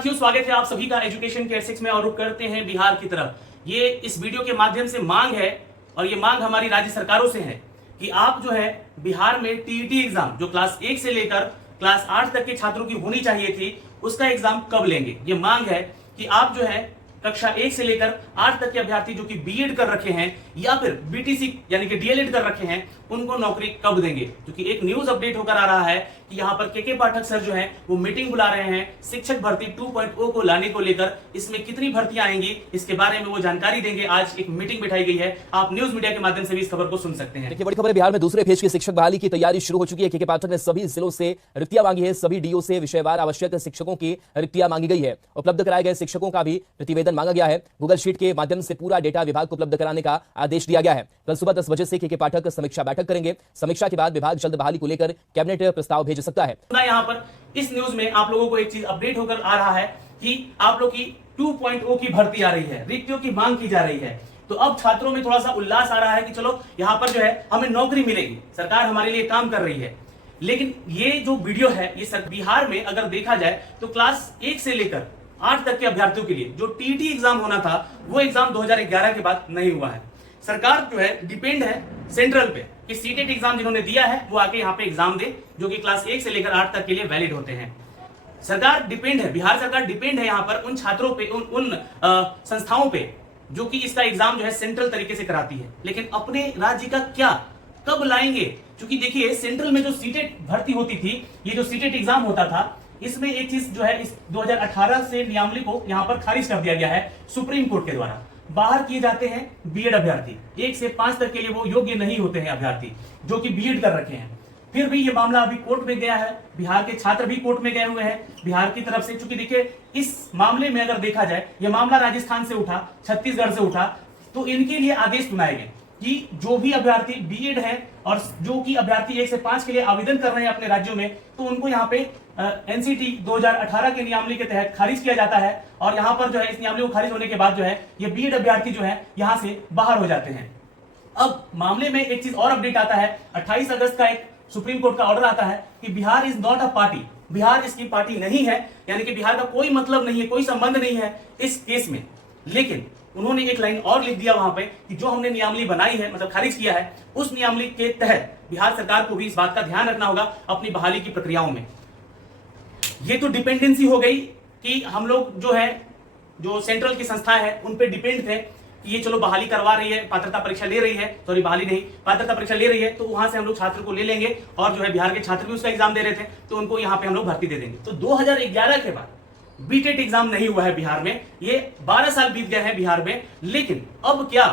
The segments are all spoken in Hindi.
साथियों, स्वागत है आप सभी का एजुकेशन के एसिक्स में और रुक करते हैं बिहार की तरफ। ये इस वीडियो के माध्यम से मांग है और ये मांग हमारी राज्य सरकारों से है कि आप जो है बिहार में टीईटी एग्जाम जो क्लास 1 से लेकर क्लास 8 तक के छात्रों की होनी चाहिए थी, उसका एग्जाम कब लेंगे। ये मांग है कि आप जो है कक्षा 1 से लेकर 8 तक के अभ्यर्थी जो कि बीएड कर रखे हैं या फिर बीटीसी यानी कि डीएलएड कर रखे हैं, उनको नौकरी कब देंगे। क्योंकि एक न्यूज अपडेट होकर आ रहा है कि यहाँ पर के पाठक सर जो हैं वो मीटिंग बुला रहे हैं शिक्षक भर्ती 2.0 को लाने को लेकर। इसमें कितनी भर्तियां आएंगी इसके बारे में वो जानकारी देंगे। आज एक मीटिंग बिठाई गई है, आप न्यूज मीडिया के माध्यम से भी इस खबर को सुन सकते हैं। देखिए, बड़ी खबर है, बिहार में दूसरे फेज की शिक्षक बहाली की तैयारी शुरू हो चुकी है। के पाठक ने सभी जिलों से रिक्तियां मांगी है। सभी डीओ से विषयवार आवश्यक शिक्षकों की रिक्तियां मांगी गई है। उपलब्ध कराए गए शिक्षकों का भी प्रतिवेदन मांगा गया है। गूगल शीट के माध्यम से पूरा डेटा विभाग को उपलब्ध कराने का आदेश दिया गया है। कल सुबह 10 बजे से के पाठक समीक्षा बैठक करेंगे। समीक्षा के बाद विभाग जल्द बहाली को लेकर कैबिनेट प्रस्ताव भेज सकता है। यहाँ पर इस न्यूज में आप लोगों को एक चीज अपडेट होकर आ रहा है कि आप लोग की 2.0 की भर्ती आ रही है, रिक्तियों की मांग की जा रही है। तो अब छात्रों में थोड़ा सा उल्लास आ रहा है कि चलो यहाँ पर जो है हमें नौकरी मिलेगी, सरकार हमारे लिए काम कर रही है। लेकिन ये जो वीडियो है ये बिहार में अगर देखा जाए तो क्लास 1 से लेकर 8 तक के अभ्यर्थियों के लिए जो टीईटी एग्जाम होना था वो एग्जाम 2011 के बाद नहीं हुआ है। सरकार जो है डिपेंड है सेंट्रल पे कि सीटेट एग्जाम जिन्होंने दिया है वो आके यहाँ पे एग्जाम दे, जो कि क्लास 1 से लेकर 8 तक के लिए वैलिड होते हैं। सरकार डिपेंड है, बिहार सरकार डिपेंड है यहाँ पर उन छात्रों पे, उन संस्थाओं पे जो कि इसका एग्जाम जो है सेंट्रल तरीके से कराती है। लेकिन अपने राज्य का क्या कब लाएंगे? क्योंकि देखिए सेंट्रल में जो सीटेट भर्ती होती थी, ये जो सीटेट एग्जाम होता था, इसमें एक चीज जो है इस 2018 से नियमावली को यहाँ पर खारिज कर दिया गया है सुप्रीम कोर्ट के द्वारा। बाहर किए जाते हैं बीएड अभ्यर्थी, 1 से 5 तक के लिए वो योग्य नहीं होते हैं अभ्यर्थी जो कि बीएड कर रखे हैं। फिर भी ये मामला अभी कोर्ट में गया है, बिहार के छात्र भी कोर्ट में गए हुए हैं बिहार की तरफ से। चूंकि देखिए इस मामले में अगर देखा जाए, ये मामला राजस्थान से उठा, छत्तीसगढ़ से उठा, तो इनके लिए आदेश सुनाए गए कि जो भी अभ्यर्थी बीएड है और जो कि अभ्यर्थी 1 से 5 के लिए आवेदन कर रहे हैं अपने राज्यों में, तो उनको यहाँ पे एनसीटी 2018 के नियमावली के तहत खारिज किया जाता है। और यहाँ पर जो है इस नियमावली को खारिज होने के बाद जो है ये बीएड अभ्यर्थी जो है यहाँ से बाहर हो जाते हैं। अब मामले में एक चीज और अपडेट आता है, 28 अगस्त का एक सुप्रीम कोर्ट का ऑर्डर आता है कि Bihar is not a party, Bihar इसकी पार्टी नहीं है, यानी कि बिहार का कोई मतलब नहीं है, कोई संबंध नहीं है इस केस में। लेकिन उन्होंने एक लाइन और लिख दिया वहां पे कि जो हमने नियमावली बनाई है, मतलब खारिज किया है, उस नियमावली के तहत बिहार सरकार को भी इस बात का ध्यान रखना होगा अपनी बहाली की प्रक्रियाओं में। ये तो डिपेंडेंसी हो गई कि हम लोग जो है जो सेंट्रल की संस्थाएं हैं उन पे डिपेंड थे कि ये चलो बहाली करवा रही है, पात्रता परीक्षा ले रही है, सॉरी बहाली नहीं, पात्रता परीक्षा ले रही है, तो वहां से हम लोग छात्र को ले लेंगे और जो है बिहार के छात्र भी उसका एग्जाम दे रहे थे तो उनको यहाँ पे हम लोग भर्ती दे देंगे। तो 2011 के बाद बीटेट एग्जाम नहीं हुआ है बिहार में, ये 12 साल बीत गए हैं बिहार में। लेकिन अब क्या,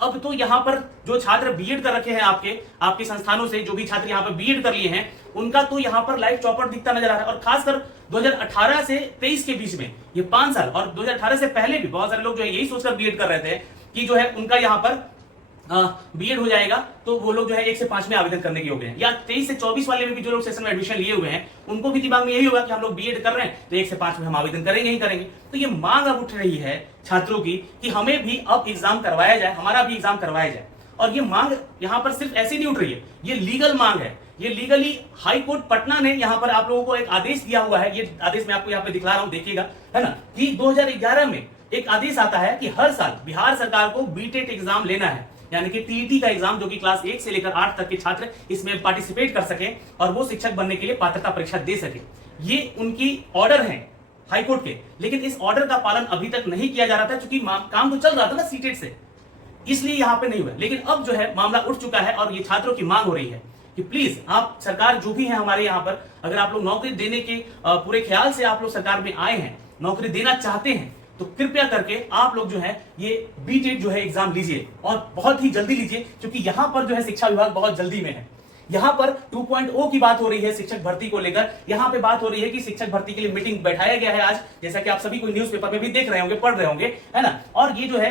अब तो यहाँ पर जो छात्र बीएड कर रखे हैं आपके संस्थानों से, जो भी छात्र यहाँ पर बीएड कर लिए हैं, उनका तो यहाँ पर लाइफ चौपट दिखता नजर आ रहा है। और खासकर 2018 से 23 के बीच में ये 5 साल, और 2018 से पहले भी बहुत सारे लोग जो है यही सोचकर बीएड कर रहे थे कि जो है उनका यहाँ पर बीएड हो जाएगा, तो वो लोग जो है 1 से 5 में आवेदन करने के योग्य हैं। या 23 से 24 वाले में भी जो लोग सेशन में एडमिशन लिए हुए हैं, उनको भी दिमाग में यही होगा कि हम लोग बीएड कर रहे हैं तो 1 से 5 में हम आवेदन करेंगे ही करेंगे। तो ये मांग अब उठ रही है छात्रों की कि हमें भी अब एग्जाम करवाया जाए, हमारा भी एग्जाम करवाया जाए। और ये मांग यहाँ पर सिर्फ ऐसी नहीं उठ रही है, ये लीगल मांग है। ये लीगली हाई कोर्ट पटना ने यहाँ पर आप लोगों को एक आदेश दिया हुआ है। ये आदेश मैं आपको यहाँ पे दिखला रहा हूँ, देखिएगा, है ना, कि 2011 में एक आदेश आता है कि हर साल बिहार सरकार को बीटेट एग्जाम लेना है, यानी कि टीईटी का एग्जाम, जो कि क्लास 1 से लेकर 8 तक के छात्र इसमें पार्टिसिपेट कर सके और वो शिक्षक बनने के लिए पात्रता परीक्षा दे सके। ये उनकी ऑर्डर है हाईकोर्ट के। लेकिन इस ऑर्डर का पालन अभी तक नहीं किया जा रहा था, क्योंकि काम तो चल रहा था ना सीटेट से, इसलिए यहाँ पे नहीं हुआ। लेकिन अब जो है मामला उठ चुका है और ये छात्रों की मांग हो रही है कि प्लीज आप सरकार जो भी है हमारे यहाँ पर, अगर आप लोग नौकरी देने के पूरे ख्याल से आप लोग सरकार में आए हैं, नौकरी देना चाहते हैं, तो कृपया करके आप लोग जो है ये बीटेट जो है एग्जाम लीजिए और बहुत ही जल्दी लीजिए, क्योंकि यहाँ पर जो है शिक्षा विभाग बहुत जल्दी में है। यहाँ पर 2.0 की बात हो रही है शिक्षक भर्ती को लेकर। यहाँ पे बात हो रही है कि शिक्षक भर्ती के लिए मीटिंग बैठाया गया है आज, जैसा कि आप सभी कोई न्यूज़पेपर में भी देख रहे होंगे, पढ़ रहे होंगे, है ना। और ये जो है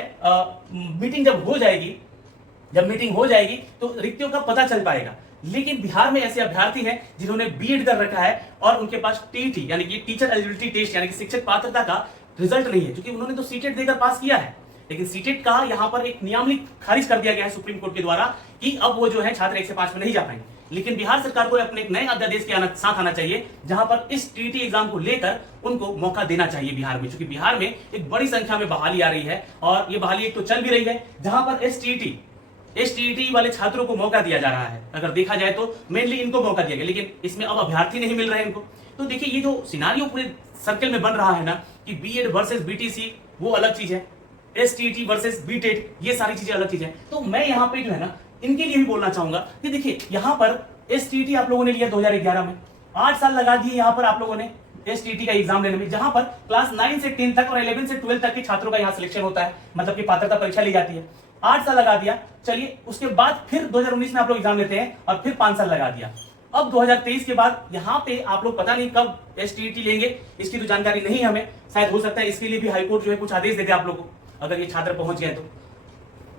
मीटिंग जब मीटिंग हो जाएगी तो रिक्तियों का पता चल पाएगा। लेकिन बिहार में ऐसे अभ्यर्थी हैं जिन्होंने बीएड कर रखा है और उनके पास टीटी यानी कि टीचर एलिजिबिलिटी टेस्ट यानी कि शिक्षक पात्रता का रिजल्ट नहीं है, क्योंकि उन्होंने तो सीटेट देकर पास किया है। लेकिन सीटेट का यहाँ पर एक नियमावली खारिज कर दिया गया है सुप्रीम कोर्ट के द्वारा कि अब वो जो है छात्र 1 से 5 में नहीं जा पाएंगे। लेकिन बिहार सरकार को अपने एक नए अध्यादेश के साथ आना चाहिए, जहां पर इस टीईटी एग्जाम को लेकर उनको मौका देना चाहिए बिहार में, क्योंकि बिहार में एक बड़ी संख्या में बहाली आ रही है और ये बहाली एक तो चल भी रही है, जहां पर एसटीईटी वाले छात्रों को मौका दिया जा रहा है। अगर देखा जाए तो मेनली इनको मौका दिया गया, लेकिन इसमें अब अभ्यर्थी नहीं मिल रहे हैं इनको। तो देखिए ये जो सिनारियो पूरे सर्कल में बन रहा है ना कि बीएड वर्सेस बीटीसी वो अलग चीज है, एसटीईटी वर्सेस बीटेट ये सारी चीजें अलग चीज है। तो मैं यहाँ पे जो है ना इनके लिए भी बोलना चाहूंगा कि देखिए यहाँ पर एसटीईटी आप लोगों ने लिया 2011 में, 8 साल लगा दिए यहाँ पर आप लोगों ने एसटीईटी का एग्जाम लेने में, जहां पर क्लास 9 से 10 तक और 11 से 12 तक के छात्रों का यहाँ सिलेक्शन होता है, मतलब कि पात्रता परीक्षा ली जाती है। 8 साल लगा दिया, चलिए उसके बाद फिर 2019 में आप लोग एग्जाम लेते हैं और फिर 5 साल लगा दिया। अब 2023 के बाद यहाँ पे आप लोग पता नहीं कब एसटीईटी लेंगे, इसकी तो जानकारी नहीं हमें, शायद हो सकता है इसके लिए भी हाईकोर्ट जो है कुछ आदेश दे दे आप लोगों को, अगर ये छात्र पहुंच गए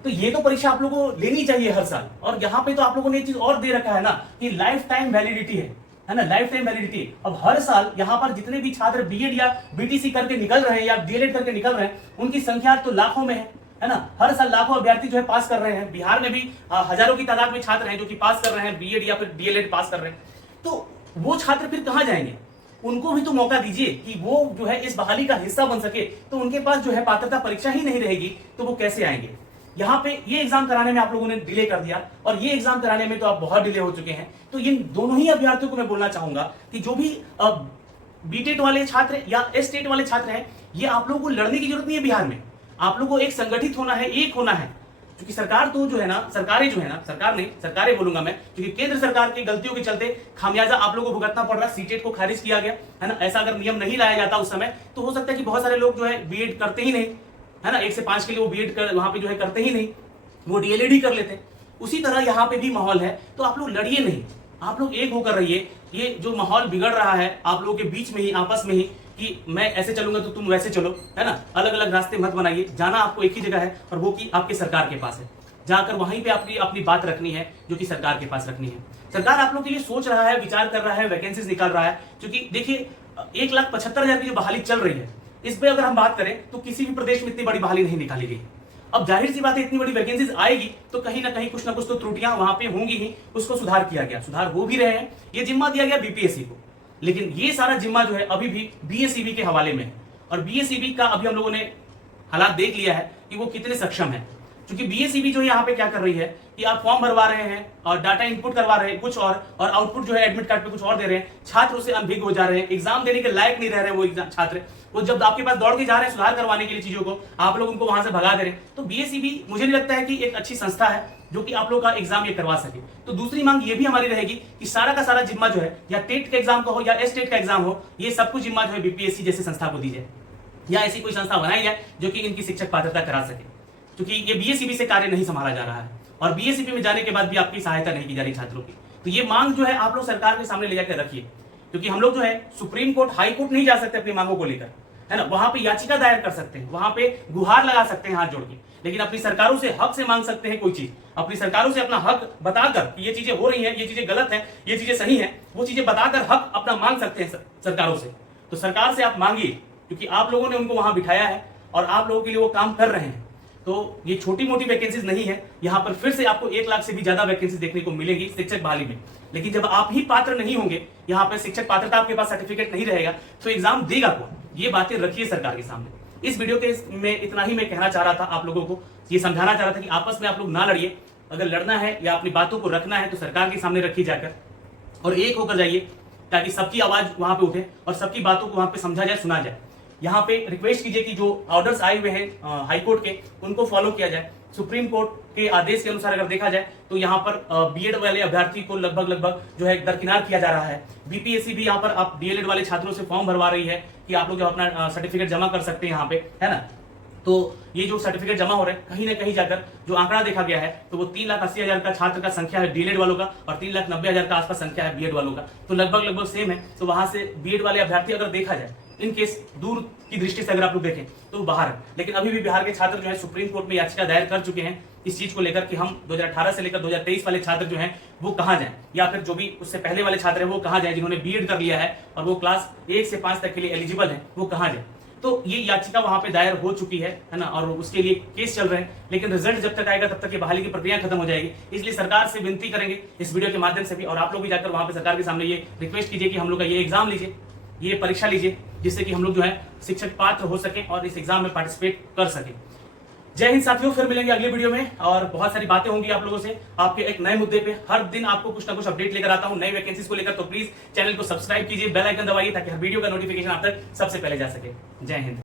तो ये तो परीक्षा आप लोगों को लेनी चाहिए हर साल। और यहाँ पे तो आप लोगों ने एक चीज और दे रखा है ना कि लाइफ टाइम वैलिडिटी है ना, लाइफ टाइम वैलिडिटी। अब हर साल यहाँ पर जितने भी छात्र बीएड या बीटीसी करके निकल रहे हैं या डीएलएड करके निकल रहे हैं, उनकी संख्या तो लाखों में है ना, हर साल लाखों अभ्यर्थी जो है पास कर रहे हैं। बिहार में भी हजारों की तादाद में छात्र हैं जो कि पास कर रहे हैं, बीएड या फिर डीएलएड पास कर रहे हैं। तो वो छात्र फिर कहाँ जाएंगे? उनको भी तो मौका दीजिए कि वो जो है इस बहाली का हिस्सा बन सके। तो उनके पास जो है पात्रता परीक्षा ही नहीं रहेगी तो वो कैसे आएंगे? यहाँ पे ये एग्जाम कराने में आप लोगों ने डिले कर दिया और ये एग्जाम कराने में तो आप बहुत डिले हो चुके हैं। तो इन दोनों ही अभ्यर्थियों को मैं बोलना चाहूंगा कि जो भी बीटेट वाले छात्र या एसटेट वाले छात्र हैं, ये आप लोगों को लड़ने की जरूरत नहीं है। बिहार में आप लोगों को एक संगठित होना है, एक होना है, क्योंकि सरकार तो जो है ना, सरकारें बोलूंगा मैं, क्योंकि केंद्र सरकार की गलतियों के चलते खामियाजा आप लोगों को भुगतना पड़ रहा है। सीटेट को खारिज किया गया है ना, ऐसा अगर नियम नहीं लाया जाता उस समय तो हो सकता है कि बहुत सारे लोग जो है बीएड करते ही नहीं, है ना, 1 से 5 के लिए वो बीएड कर वहां पे जो है करते ही नहीं, वो डीएलएड ही कर लेते। उसी तरह यहाँ पे भी माहौल है, तो आप लोग लड़िए नहीं, आप लोग एक होकर रहिए। ये जो माहौल बिगड़ रहा है आप लोगों के बीच में ही, आपस में ही, कि मैं ऐसे चलूंगा तो तुम वैसे चलो, है ना, अलग अलग रास्ते मत बनाइए। जाना आपको एक ही जगह है और वो की आपके सरकार के पास है, जाकर वहीं पे अपनी बात रखनी है जो कि सरकार के पास रखनी है। सरकार आप लोग के लिए सोच रहा है, विचार कर रहा है, वैकेंसीज निकाल रहा है, क्योंकि देखिए 1,75,000 की जो बहाली चल रही है, इस पे अगर हम बात करें तो किसी भी प्रदेश में इतनी बड़ी बहाली नहीं निकाली गई। अब जाहिर सी बात है इतनी बड़ी वैकेंसीज आएगी तो कहीं ना कहीं कुछ ना कुछ तो त्रुटियां वहां पे होंगी ही, उसको सुधार किया गया, सुधार हो भी रहे हैं। ये जिम्मा दिया गया बीपीएससी को, लेकिन ये सारा जिम्मा जो है अभी भी बीएसईबी के हवाले में है। और बीएसईबी का अभी हम लोगों ने हालात देख लिया है कि वो कितने सक्षम है, क्योंकि बीएसईबी जो यहाँ पे क्या कर रही है कि आप फॉर्म भरवा रहे हैं और डाटा इनपुट करवा रहे हैं कुछ और आउटपुट जो है एडमिट कार्ड पे कुछ और दे रहे हैं, छात्र उससे अनभिज्ञ हो जा रहे हैं, एग्जाम देने के लायक नहीं रह रहे वो छात्र। वो जब आपके पास दौड़ के जा रहे हैं सुधार करवाने के लिए चीजों को, आप लोग उनको वहां से भगा दे रहे हैं। तो बीएसईबी मुझे नहीं लगता है कि एक अच्छी संस्था है जो कि आप लोग का एग्जाम ये करवा सके। तो दूसरी मांग ये भी हमारी रहेगी कि सारा का सारा जिम्मा जो है, या टेट का एग्जाम का हो या एसटेट का एग्जाम हो, ये सब कुछ जिम्मा जो है बीपीएससी जैसी संस्था को दी जाए, या ऐसी कोई संस्था बनाई जाए जो कि इनकी शिक्षक पात्रता करा सके, क्योंकि ये बीएसईबी से कार्य नहीं संभाला जा रहा है और बीएसईबी में जाने के बाद भी आपकी सहायता नहीं की जा रही छात्रों की। तो ये मांग जो है आप लोग सरकार के सामने ले जाकर रखिए, क्योंकि हम लोग जो है सुप्रीम कोर्ट, हाई कोर्ट नहीं जा सकते अपनी मांगों को लेकर, है ना, वहां पे याचिका दायर कर सकते हैं, वहां पे गुहार लगा सकते हैं हाथ जोड़ के, लेकिन अपनी सरकारों से हक से मांग सकते हैं कोई चीज, अपनी सरकारों से अपना हक बताकर कि ये चीजें हो रही हैं, ये चीजें गलत हैं, ये चीजें सही हैं, वो चीजें बताकर हक अपना मांग सकते हैं सरकारों से। तो सरकार से आप मांगिए, क्योंकि आप लोगों ने उनको वहां बिठाया है और आप लोगों के लिए वो काम कर रहे हैं। तो ये छोटी मोटी वैकेंसीज नहीं है, यहाँ पर फिर से आपको 1 लाख से भी ज्यादा वैकेंसीज देखने को मिलेगी शिक्षक बहाली में। लेकिन जब आप ही पात्र नहीं होंगे, यहाँ पर शिक्षक पात्रता आपके पास सर्टिफिकेट नहीं रहेगा, तो एग्जाम देगा कौन? ये बातें रखिए सरकार के सामने। इस वीडियो के में इतना ही मैं कहना चाह रहा था, आप लोगों को ये समझाना चाह रहा था कि आपस में आप लोग ना लड़िए। अगर लड़ना है या अपनी बातों को रखना है तो सरकार के सामने रखी जाकर और एक होकर जाइए, ताकि सबकी आवाज वहां पे उठे और सबकी बातों को वहां पे समझा जाए, सुना जाए। यहाँ पे रिक्वेस्ट कीजिए कि जो ऑर्डर्स आए हुए हैं हाई कोर्ट के, उनको फॉलो किया जाए। सुप्रीम कोर्ट के आदेश के अनुसार अगर देखा जाए तो यहाँ पर बीएड वाले अभ्यर्थी को लगभग जो है दरकिनार किया जा रहा है। बीपीएससी भी यहाँ पर आप डीएलएड वाले छात्रों से फॉर्म भरवा रही है कि आप लोग जो अपना सर्टिफिकेट जमा कर सकते हैं यहाँ पे, है ना। तो ये जो सर्टिफिकेट जमा हो रहे हैं, कहीं ना कहीं जाकर जो आंकड़ा देखा गया है तो वो 3,80,000 का छात्र का संख्या है डीएलएड वालों का और 3,90,000 का आसपास संख्या है बीएड वालों का, तो लगभग सेम है। तो वहां से बीएड वाले अभ्यर्थी अगर देखा जाए, इन केस दूर की दृष्टि से अगर आप लोग देखें तो बाहर है, लेकिन अभी भी बिहार के छात्र जो है सुप्रीम कोर्ट में याचिका दायर कर चुके हैं इस चीज को लेकर कि हम 2018 से लेकर 2023 वाले छात्र जो हैं वो कहां जाएं, या फिर जो भी उससे पहले वाले छात्र हैं वो कहां जाएं, जिन्होंने बीएड कर लिया है और वो क्लास 1 से 5 तक के लिए एलिजिबल है, वो कहां जाएं। तो ये याचिका वहां पे दायर हो चुकी है ना, और उसके लिए केस चल रहे हैं, लेकिन रिजल्ट जब तक आएगा तब तक ये बहाली की प्रक्रिया खत्म हो जाएगी। इसलिए सरकार से विनती करेंगे इस वीडियो के माध्यम से भी, और आप लोग भी जाकर वहां पे सरकार के सामने ये रिक्वेस्ट कीजिए कि हम लोग का ये एग्जाम लीजिए, ये परीक्षा लीजिए, जिससे कि हम लोग जो है शिक्षक पात्र हो सके और इस एग्जाम में पार्टिसिपेट कर सके। जय हिंद साथियों, फिर मिलेंगे अगले वीडियो में और बहुत सारी बातें होंगी आप लोगों से आपके एक नए मुद्दे पे। हर दिन आपको कुछ ना कुछ अपडेट लेकर आता हूं नई वैकेंसीज को लेकर, तो प्लीज चैनल को सब्सक्राइब कीजिए, बेल आइकन दबाइए ताकि हर वीडियो का नोटिफिकेशन आप तक सबसे पहले जा सके। जय हिंद।